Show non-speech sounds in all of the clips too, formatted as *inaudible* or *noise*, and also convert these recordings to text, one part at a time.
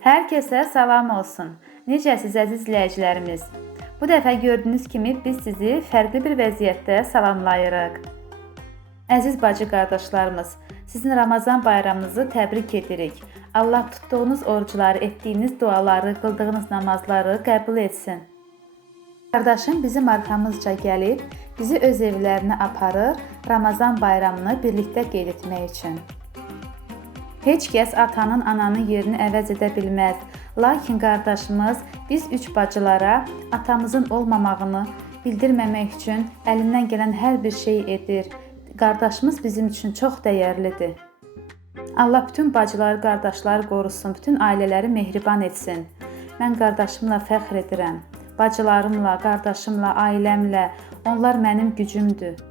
Herkese salam olsun. Necəsiz əziz izləyicilərimiz? Bu dəfə gördüyünüz kimi biz sizi fərqli bir vəziyyətdə salamlayırıq. Əziz bacı qardaşlarımız, sizin Ramazan bayramınızı təbrik edirik. Allah tutduğunuz orucları, etdiyiniz duaları, qıldığınız namazları qəbul etsin. Qardaşım bizim arxamızca gəlib, bizi öz evlərinə aparır, Ramazan bayramını birlikdə qeyd etmək üçün. Heç kəs atanın, ananın yerini əvəz edə bilməz. Lakin qardaşımız biz üç bacılara atamızın olmamağını bildirməmək üçün əlindən gələn hər bir şey edir. Qardaşımız bizim üçün çox dəyərlidir. Allah bütün bacıları, qardaşları qorusun, bütün ailələri mehriban etsin. Mən qardaşımla fəxr edirəm. Bacılarımla, qardaşımla, ailəmlə, onlar mənim gücümdür.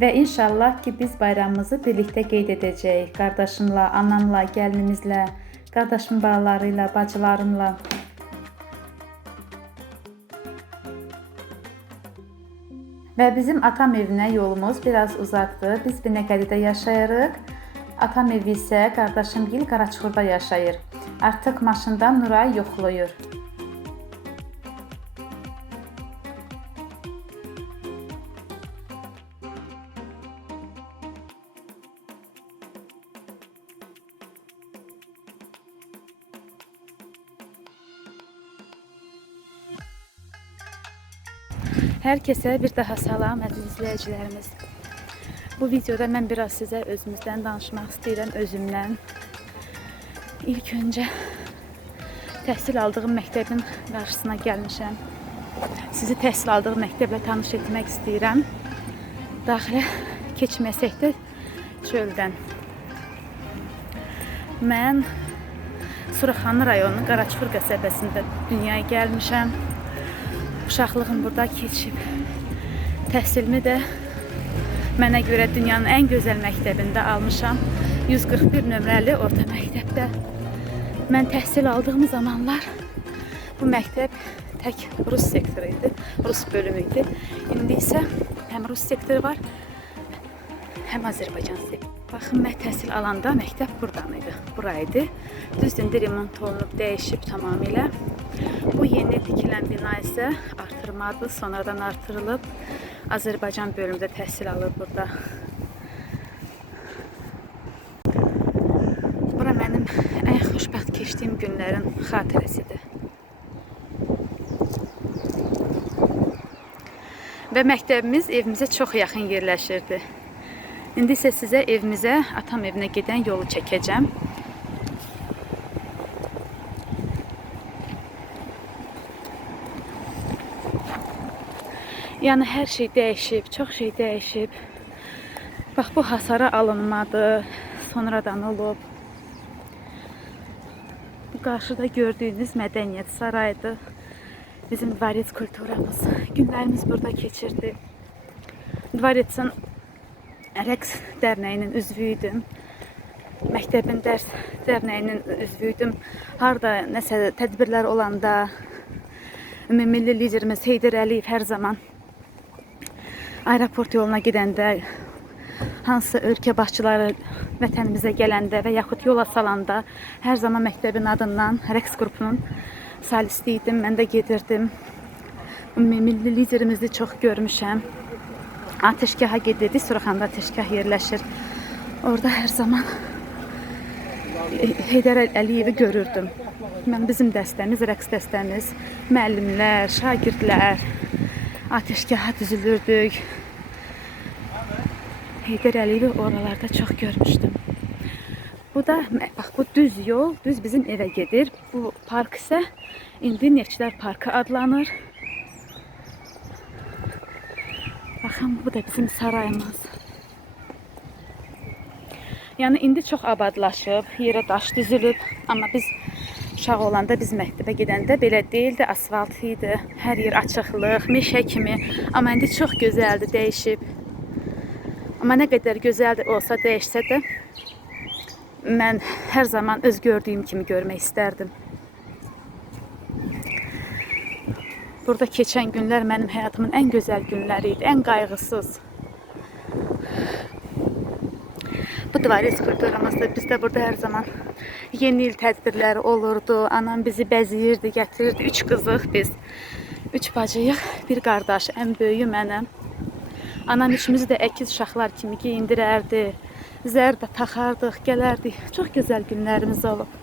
Və inşallah ki biz bayramımızı birlikdə qeyd edəcəyik. Qardaşımla, anamla, gəlinimizlə, qardaşımın balaları ilə, bacılarımla. Və bizim atam evinə yolumuz biraz uzaqdır. Biz Binəqədidə yaşayırıq. Atam evi isə qardaşım Gil Qaraçuxurda yaşayır. Artıq maşından Nuray yoxlayır. Hər kəsə bir daha salam əziz izləyicilərimiz. Bu videoda mən biraz sizə özümüzdən danışmaq istəyirəm, özümdən. İlk öncə təhsil aldığım məktəbin qarşısına gəlmişəm. Sizi təhsil aldığım məktəblə tanış etmək istəyirəm. Daxilə keçməsək də çöldən. Mən Suraxanı rayonunun Qaraçıfır qəsəbəsində dünyaya gəlmişəm. Uşaqlığım burada keçib. Təhsilimi də mənə görə dünyanın ən gözəl məktəbində almışam. 141 nömrəli orta məktəbdə. Mən təhsil aldığım zamanlar bu məktəb tək rus sektoru idi, rus bölümü idi. İndi isə həm rus sektoru var, həm Azərbaycan sektoru. Baxın, mən təhsil alanda məktəb burdan idi, bura idi. Düzdür, indi remont olunub, dəyişib tamamilə. Bu yeni tikilən bina isə artırmadır, sonradan artırılıb. Azərbaycan bölümündə təhsil alır burada. Bura mənim ən xoşbəxt keçdiyim günlərin xatirəsidir. Və məktəbimiz evimizə çox yaxın yerləşirdi. İndi isə sizə evimizə, atam evinə gedən yolu çəkəcəm. Yəni hər şey dəyişib, çox şey dəyişib. Bax bu hasara alınmadı, sonradan olub. Bu qarşıda gördüyünüz mədəniyyət sarayıdır. Bizim dvarets kulturamız. Günlərimiz burada keçirdi. Dvaretsin rəqs dərnəyinin üzvüydüm. Məktəbin dərs dərnəyinin üzvüydüm. Harda nəsə tədbirlər olanda ümummilli liderimiz Heydər Əliyev hər zaman aeroport yoluna gedəndə hansısa ölkə başçıları vətənimizə gələndə və yaxud yola salanda hər zaman məktəbin adından rəqs qrupunun solisti idim. Mən də gedirdim. Ümummilli liderimizi çox görmüşəm. Ateşgaha gedirdik. Suraxanda ateşgah yerləşir. Orada hər zaman Heydər Əliyevi görürdüm. Mən bizim dəstəmiz, rəqs dəstəmiz, müəllimlər, şagirdlər ateşgaha düzülürdük. Heydər Əliyevi oralarda çox görmüşdüm. Bu da bax bu düz yol, düz bizim evə gedir. Bu park isə indi Neftçilər Parkı adlanır. Baxın, bu da bizim sarayımız. Yəni indi çox abadlaşıb, yerə daş düzülüb, amma biz uşaq olanda biz məktəbə gedəndə belə deyildi, asfalt idi, hər yer açıqlıq, meşə kimi. Amma indi çox gözəldir, dəyişib. Amma nə qədər gözəl olsa, dəyişsə də mən hər zaman öz gördüyüm kimi görmək istərdim. Burada keçən günlər mənim həyatımın ən gözəl günləri idi, ən qayğısız. Bu dvares kulturamızda bizdə burada hər zaman yeni il tədbirləri olurdu. Anam bizi bəzəyirdi, gətirirdi. Üç qızıq biz. Üç bacıyıq, bir qardaş, ən böyüyü mənəm. Anam üçümüzü də əkiz uşaqlar kimi geyindirərdi. Zərdə taxardıq, gələrdik. Çox gözəl günlərimiz olub.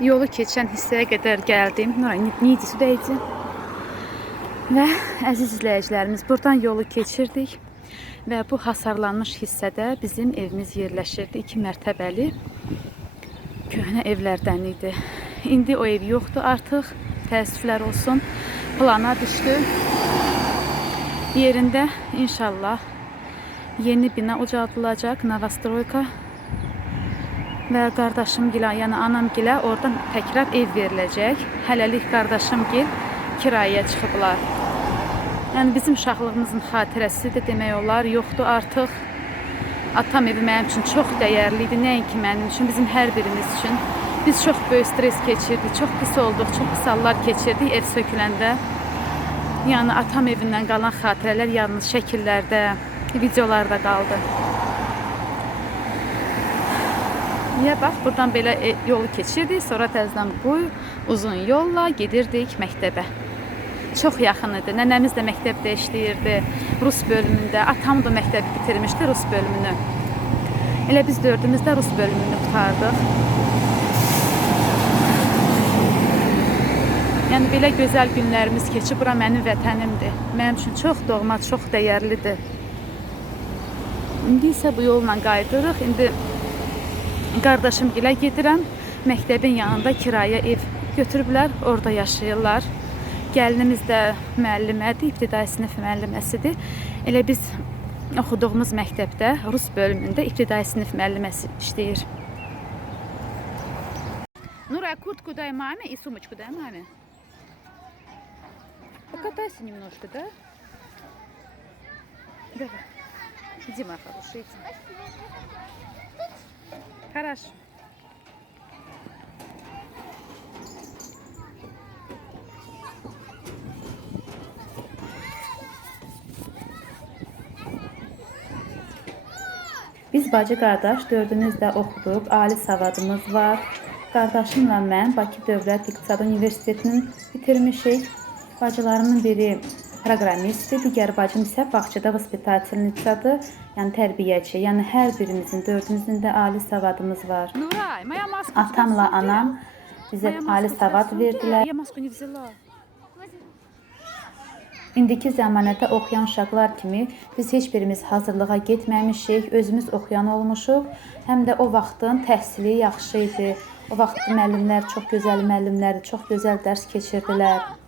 Yolu keçən hissəyə qədər gəldim. Nura Nidisudaydı. Və əziz izləyicilərimiz, buradan yolu keçirdik və bu hasarlanmış hissədə bizim evimiz yerləşirdi. 2 mərtəbəli köhnə evlərdən idi. İndi o ev yoxdur artıq. Təəssüflər olsun. Plana düşdü. Yerində inşallah yeni bina ucaldılacaq. Novostroyka və qardaşım gilə, yəni anam gilə oradan təkrar ev veriləcək. Hələlik qardaşım gil kirayəyə çıxıblar. Yəni bizim uşaqlığımızın xatirəsi də demək olar yoxdur artıq. Atam evi mənim üçün çox dəyərli idi, nəinki mənim üçün, bizim hər birimiz üçün. Biz çox böyük stres keçirdik, çox pis olduq, çox pis hallar keçirdik ev söküləndə. Yəni atam evindən qalan xatirələr yalnız şəkillərdə, videolarda qaldı. Ya bax, buradan belə e, yolu keçirdik, sonra təzədən bu uzun yolla gedirdik məktəbə. Çox yaxın idi. Nənəmiz də məktəbdə işləyirdi, rus bölümündə. Atam da məktəbi bitirmişdi, rus bölümünü. Elə biz dördümüz də rus bölümünü qurtardıq. Yəni belə gözəl günlərimiz keçib. Bura mənim vətənimdir. Mənim üçün çox doğma, çox dəyərlidir. İndi isə bu yolla qayıdırıq. İndi qardaşım gilə gedirəm. Məktəbin yanında kirayə ev götürüblər, orada yaşayırlar. Gəlinimiz də müəllimədir, ibtidai sinif müəlliməsidir. Elə biz oxuduğumuz məktəbdə rus bölümündə ibtidai sinif müəlliməsi işləyir. Нура, куртку дай маме и сумочку дай маме. Покатайся немножко, да? Давай. Иди, моя Karar. Biz bacı qardaş dördümüz də oxuduq, ali savadımız var. Qardaşımla mən Bakı Dövlət İqtisad Universitetini bitirmişik. Bacılarımın biri proqramistdir, digər bacım isə bağçada vaspitatəlniçadır, yəni tərbiyəçi. Yəni hər birimizin, dördümüzün də ali savadımız var. Atamla anam bizə ali savad verdilər. İndiki zəmanədə oxuyan uşaqlar kimi biz heç birimiz hazırlığa getməmişik, özümüz oxuyan olmuşuq. Həm də o vaxtın təhsili yaxşı idi. O vaxt müəllimlər çox gözəl müəllimlərdir, çox gözəl dərs keçirdilər.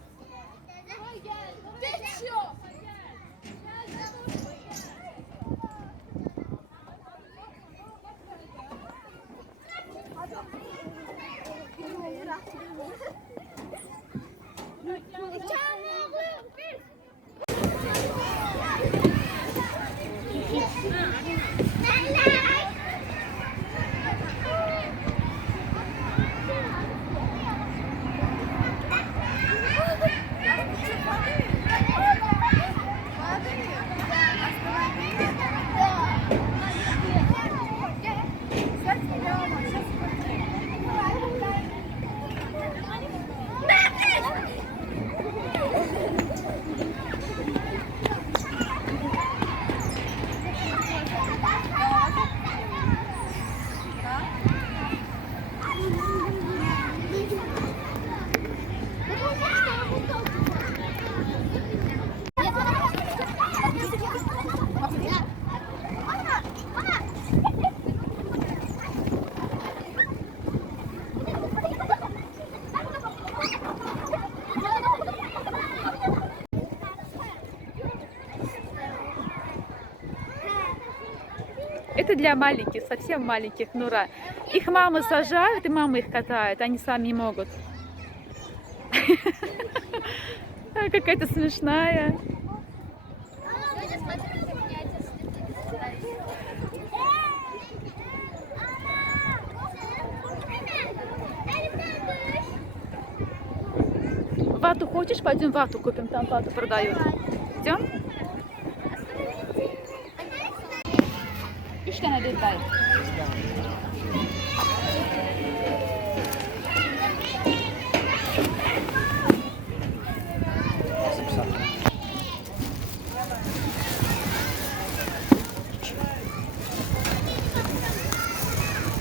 Для маленьких, совсем маленьких, Нура. Их мамы сажают, и мамы их катают, они сами не могут. *laughs* Какая-то смешная. вату хочешь? Пойдем вату купим, там вату продают. Идем? Which I did buy?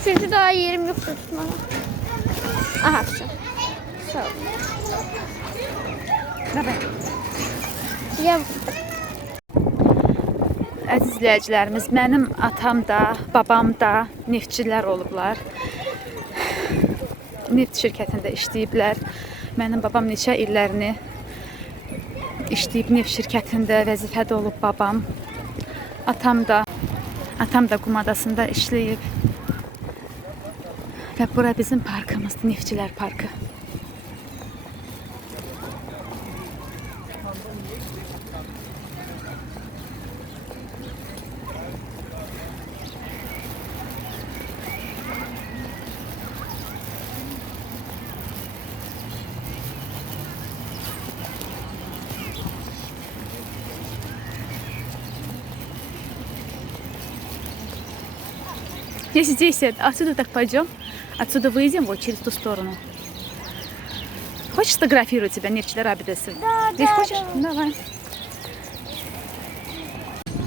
Çünkü daha yerim yok tutmana. Aha şu. Sağ ol. Bye bye. Ya izləyicilərimiz, mənim atam da, babam da neftçilər olublar. Neft şirkətində işləyiblər. Mənim babam neçə illərini işləyib neft şirkətində vəzifədə olub babam. Atam da atam da Qum adasında işləyib. Və bura bizim parkımızdır, Neftçilər parkı. Здесь э, отсюда так пойдем, отсюда выйдем вот через ту сторону. Хочешь сфотографировать тебя, Нефчиля Рабидесы? Да, Здесь хочешь? Давай.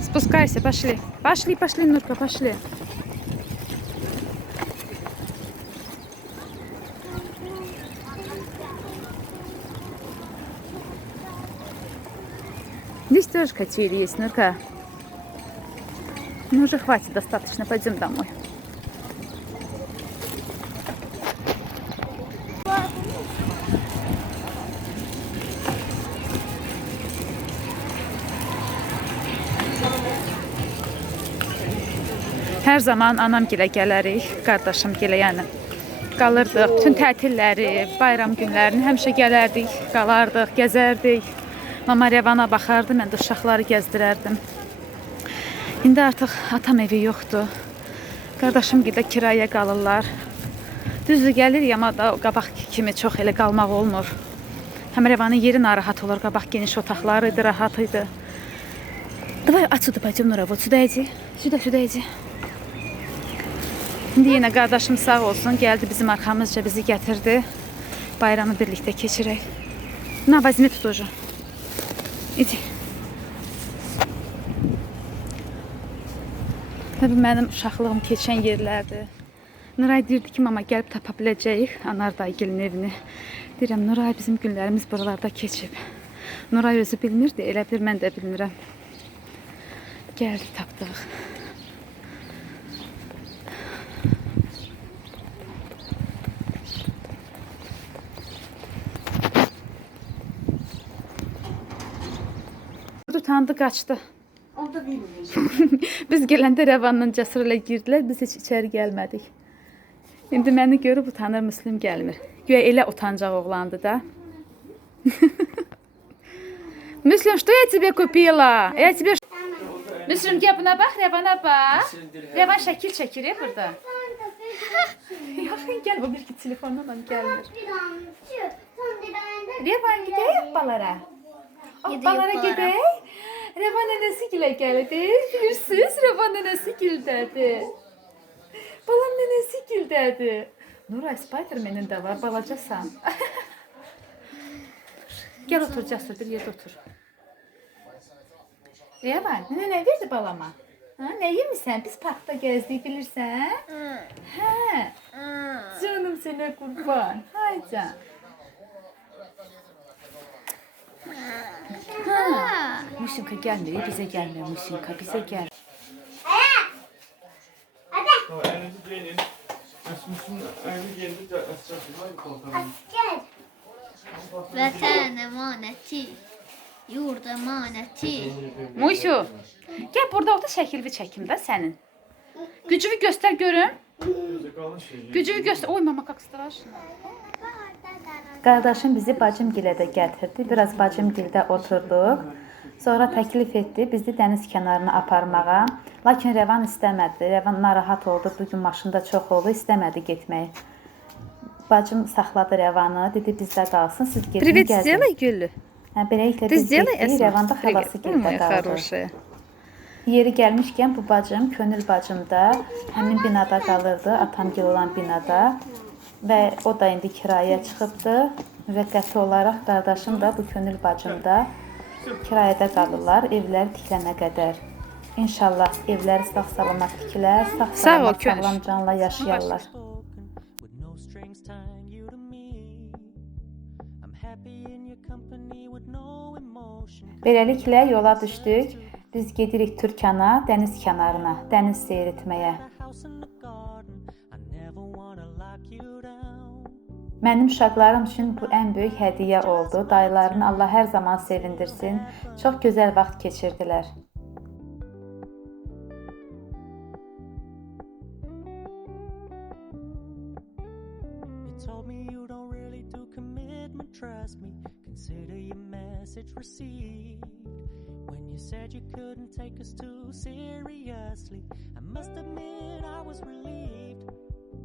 Спускайся, пошли. Пошли, пошли, Нурка, пошли. Здесь тоже качели есть, Нурка. Ну уже хватит, достаточно, пойдем домой. Hər zaman anam gilə gələrik, qardaşım gilə, yəni qalırdıq. Bütün tətilləri, bayram günlərini həmişə gələrdik, qalardıq, gəzərdik. Mama Rəvana baxardı, mən də uşaqları gəzdirərdim. İndi artıq atam evi yoxdur. Qardaşım gilə kiraya qalırlar. Düzdür gəlir, amma da o qabaq kimi çox elə qalmaq olmur. Həm Rəvanın yeri narahat olur, qabaq geniş otaqları idi, rahat idi. Давай отсюда пойдем, Нура. Вот сюда иди. Сюда, сюда иди. İndi yenə qardaşım sağ olsun, gəldi bizim arxamızca bizi gətirdi. Bayramı birlikdə keçirək. Na, vazini tut oca. İdi. Tabii mənim uşaqlığım keçən yerlərdir. Nuray deyirdi ki, mama gəlib tapa biləcəyik Anar dayıgilin evini. Deyirəm, Nuray bizim günlərimiz buralarda keçib. Nuray özü bilmirdi, elə bir mən də bilmirəm. Gəldik, tapdıq. Utandı, qaçdı. Onda bilmiyorum. *laughs* Biz gələndə Rəvanla Cəsur ilə girdilər, biz heç içəri gəlmədik. İndi məni görüb utanır, Müslüm gəlmir. Güya elə utancaq oğlandı da. *laughs* Müslüm, что я тебе kупила? Я тебе Müslüm gəl buna bax, Rəvana bax. Rəvan şəkil çəkir ya burada. *laughs* Yaxın gəl, o bir ki telefonla gəlmir. Rəvan gedək balara. Gedək. Rəvan nənəsi gilə gəldi. Bilirsiniz, Rəvan nənəsi gildədir. Balan nənəsi gildədir. Nuray Spiderman'in də var, balacasan. *laughs* Gəl otur Cəsur, bir yerdə otur. Rəvan, nənə nə verdi balama? Ha, nə yemisən? Biz parkda gəzdik, bilirsən? Hə. Canım sənə qurban. Hay can. Ha. Musinka gəlmir, bizə gəlmir Musinka, bizə gəl. Ha. Musinka gelmiyor, bize gelmiyor Musinka, bize gel. Vatana maneti, yurda maneti. Muşu, gel burada orta şekil bir çekim de senin. Gücünü göster görüm. Gücünü göster. Oy mama kalksın şuna. Qardaşım bizi bacım gilə də gətirdi. Biraz bacım gildə oturduq. Sonra təklif etdi bizi dəniz kənarına aparmağa. Lakin Rəvan istəmədi. Rəvan narahat oldu. Bu gün maşında çox oldu, istəmədi getməyi. Bacım saxladı Rəvanı, dedi bizdə qalsın, siz gedin Привет, gəzin. сделай Гүлü. Hə, beləliklə Ты biz сделай, getdik, Esma. Rəvan da xalası Привет. Ой, gildə моя qaldı. хорошая. Yeri gəlmişkən bu bacım, könül bacım da həmin binada qalırdı, atamgil olan binada və o da indi kirayəyə çıxıbdı. Müvəqqəti olaraq qardaşım da, bu könül bacım da kirayədə qalırlar evlər tikilənə qədər. İnşallah evləri sağ-salamat tikilər, Sağ sağ-salamat, Könül. sağlam canla yaşayarlar. Beləliklə yola düşdük. Biz gedirik Türkana, dəniz kənarına, dəniz seyr etməyə. Mənim uşaqlarım üçün bu ən böyük hədiyyə oldu. Dayılarını Allah hər zaman sevindirsin. Çox gözəl vaxt keçirdilər. Trust me. Consider your message received. When you said you couldn't take us too seriously, I must admit I was relieved.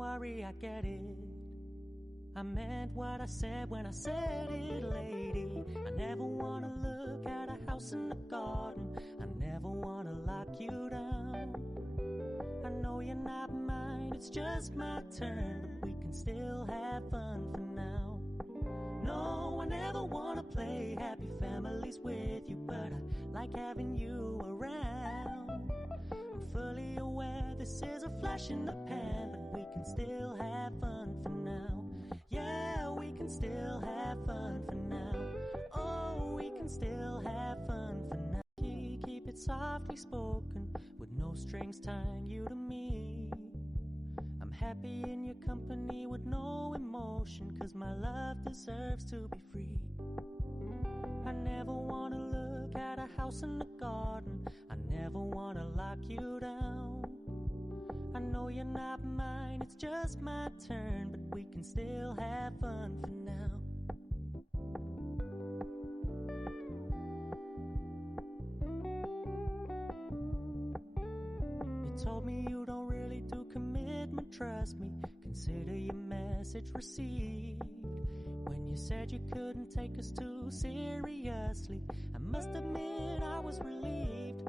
Worry, I get it. I meant what I said when I said it, lady. I never wanna look at a house in the garden. I never wanna lock you down. I know you're not mine, it's just my turn, but we can still have fun for now. No, I never wanna play happy families with you, but I like having you around. This is a flash in the pan, but we can still have fun for now. Yeah, we can still have fun for now. Oh, we can still have fun for now. Keep keep it softly spoken, with no strings tying you to me. I'm happy in your company with no emotion, cause my love deserves to be free. I never wanna look at a house in the garden, I never wanna lock you down. I know you're not mine, it's just my turn, but we can still have fun for now. You told me you don't really do commitment, trust me. Consider your message received. When you said you couldn't take us too seriously, I must admit I was relieved.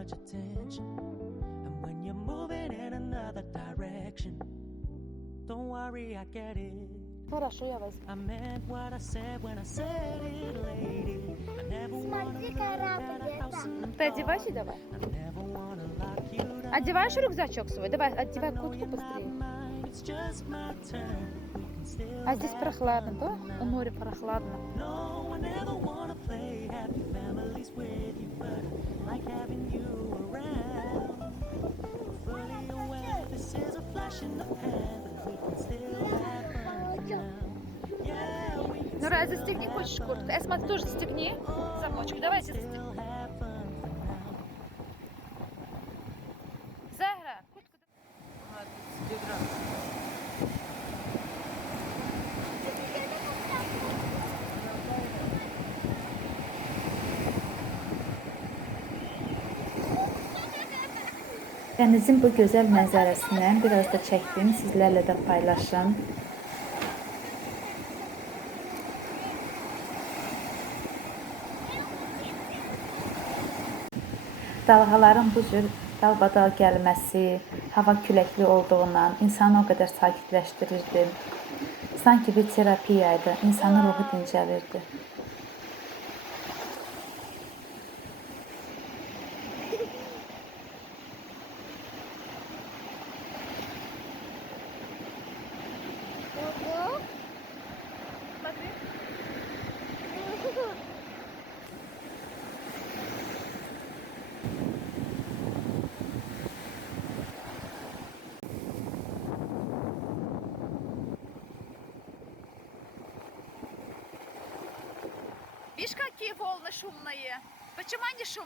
Much attention, and when you're moving in another direction, don't worry, I get it. Хорошо, я возьму. I meant what I said when I said it, lady. I never Смотри, корабль Ты одевайся давай. Одеваешь рюкзачок свой? Давай, одевай куртку быстрее. А здесь прохладно, да? У моря прохладно. Families with you, but like having you around. Fully aware this is a flash in the pan, but we can still have fun now. Yeah, we can Нурай, застегни хочешь куртку? Эсма, тоже застегни замочек. Давайте застегни. Dənizin bu gözəl mənzərəsindən biraz da çəkdim, sizlərlə də paylaşım. Dalğaların bu cür dalbadal gəlməsi, hava küləkli olduğundan insanı o qədər sakitləşdirirdi. Sanki bir terapiya idi, insanın ruhu dincəlirdi.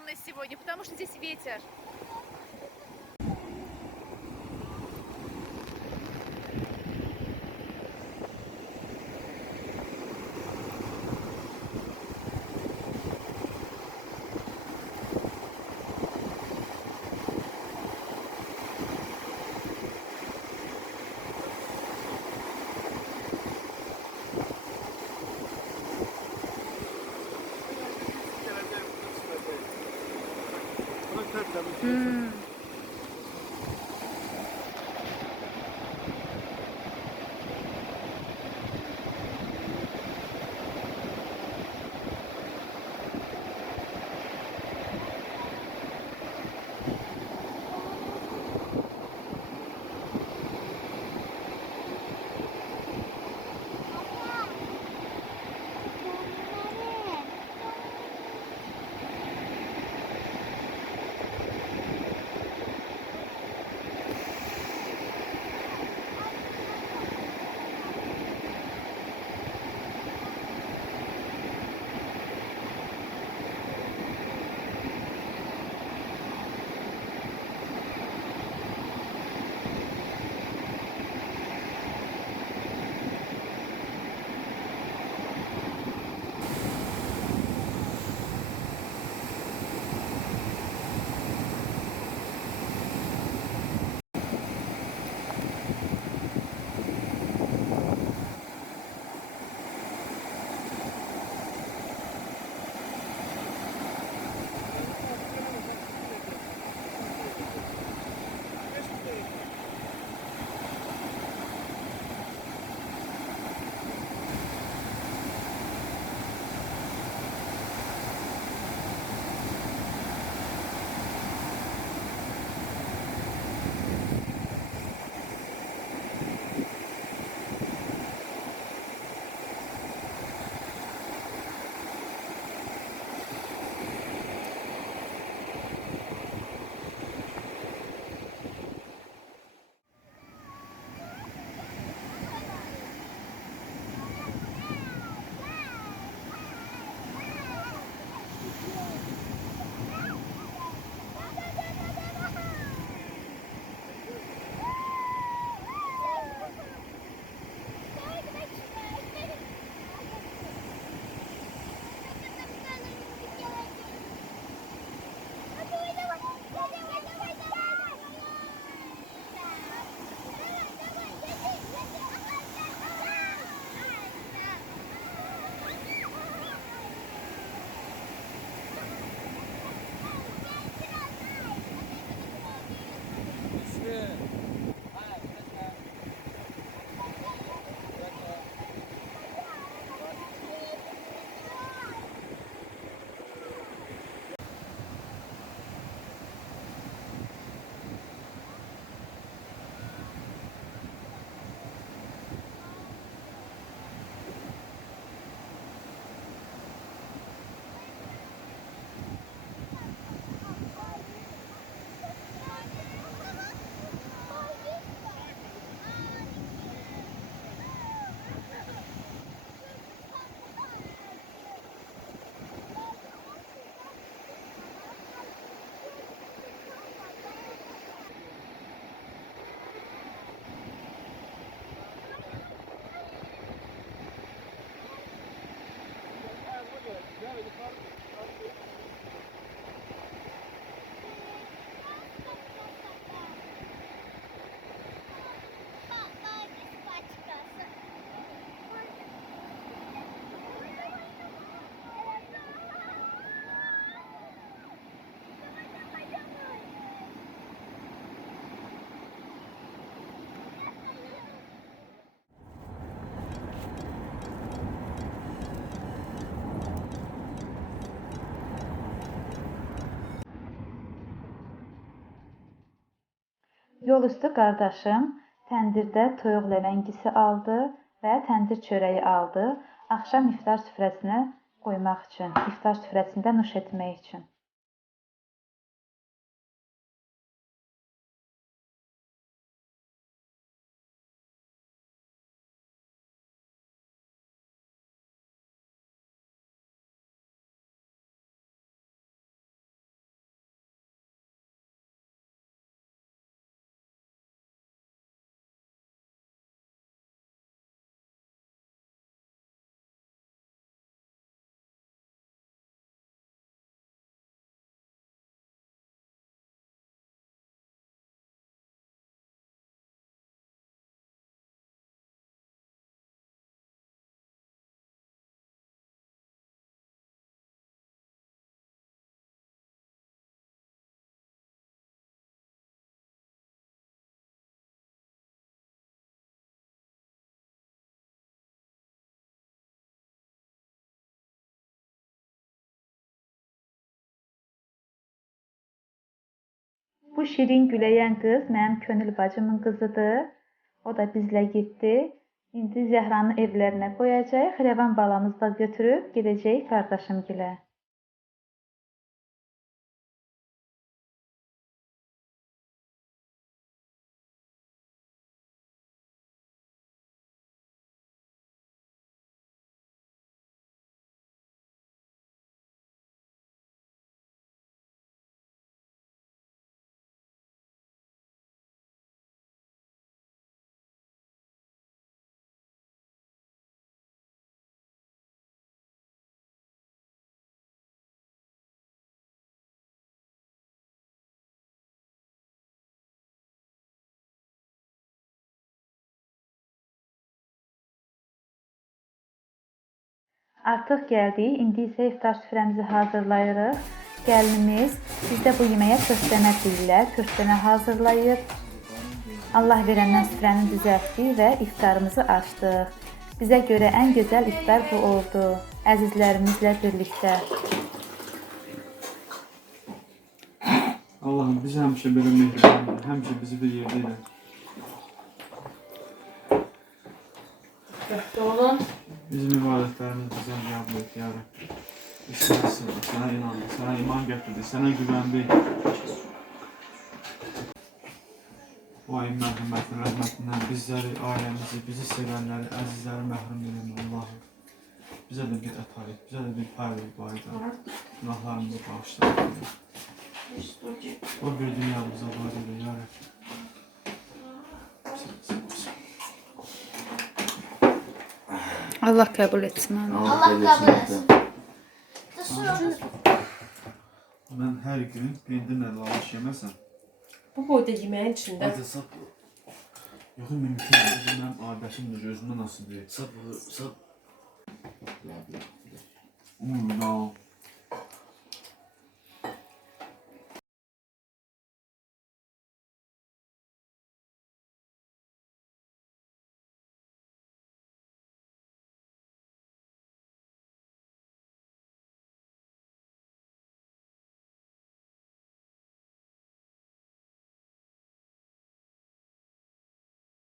Шумные сегодня? Потому что здесь ветер. Yol üstü qardaşım təndirdə toyuq ləvəngisi aldı və təndir çörəyi aldı. Axşam iftar süfrəsinə qoymaq üçün, iftar süfrəsində nuş etmək üçün. Bu şirin güləyən qız mənim könül bacımın qızıdır. O da bizlə getdi. İndi Zəhranı evlərinə qoyacaq. Rəvan balamızı da götürüb gedəcək qardaşımgilə. Artıq gəldik. İndi isə iftar süfrəmizi hazırlayırıq. Gəlinimiz bizdə bu yeməyə köstəmə deyirlər. Köstəmə hazırlayıb. Allah verəndən süfrəni düzəltdik və iftarımızı açdıq. Bizə görə ən gözəl iftar bu oldu. Əzizlərimizlə birlikdə. Allah'ım biz həmişə belə mehribandır. Həmişə bizi bir yerdə elə. Bizim ibadətlərimiz bizə qəbul et, ya Rəbbi. Biz sənəsin, sənə inandık, sənə iman gətirdik, sənə güvəndik. O ayın mərhəmətin, rəhmətindən bizləri, ailəmizi, bizi sevənləri, əzizləri məhrum edin Allah'ım. Bizə də bir əta et, bizə də bir paylı bayda. Günahlarımızı bağışla. O bir dünyamıza var eyle, ya Rəbbi. Allah qəbul etsin. Amin. Allah kabul etsin. Mən hər gün pendirlə lavaş yeməsəm, Bu boyda yeməyin içində Acısa Yox, mümkün deyil. Bu mənim adətimdir, gözümdən asılı deyil. Sabır, sab. Uuu, no.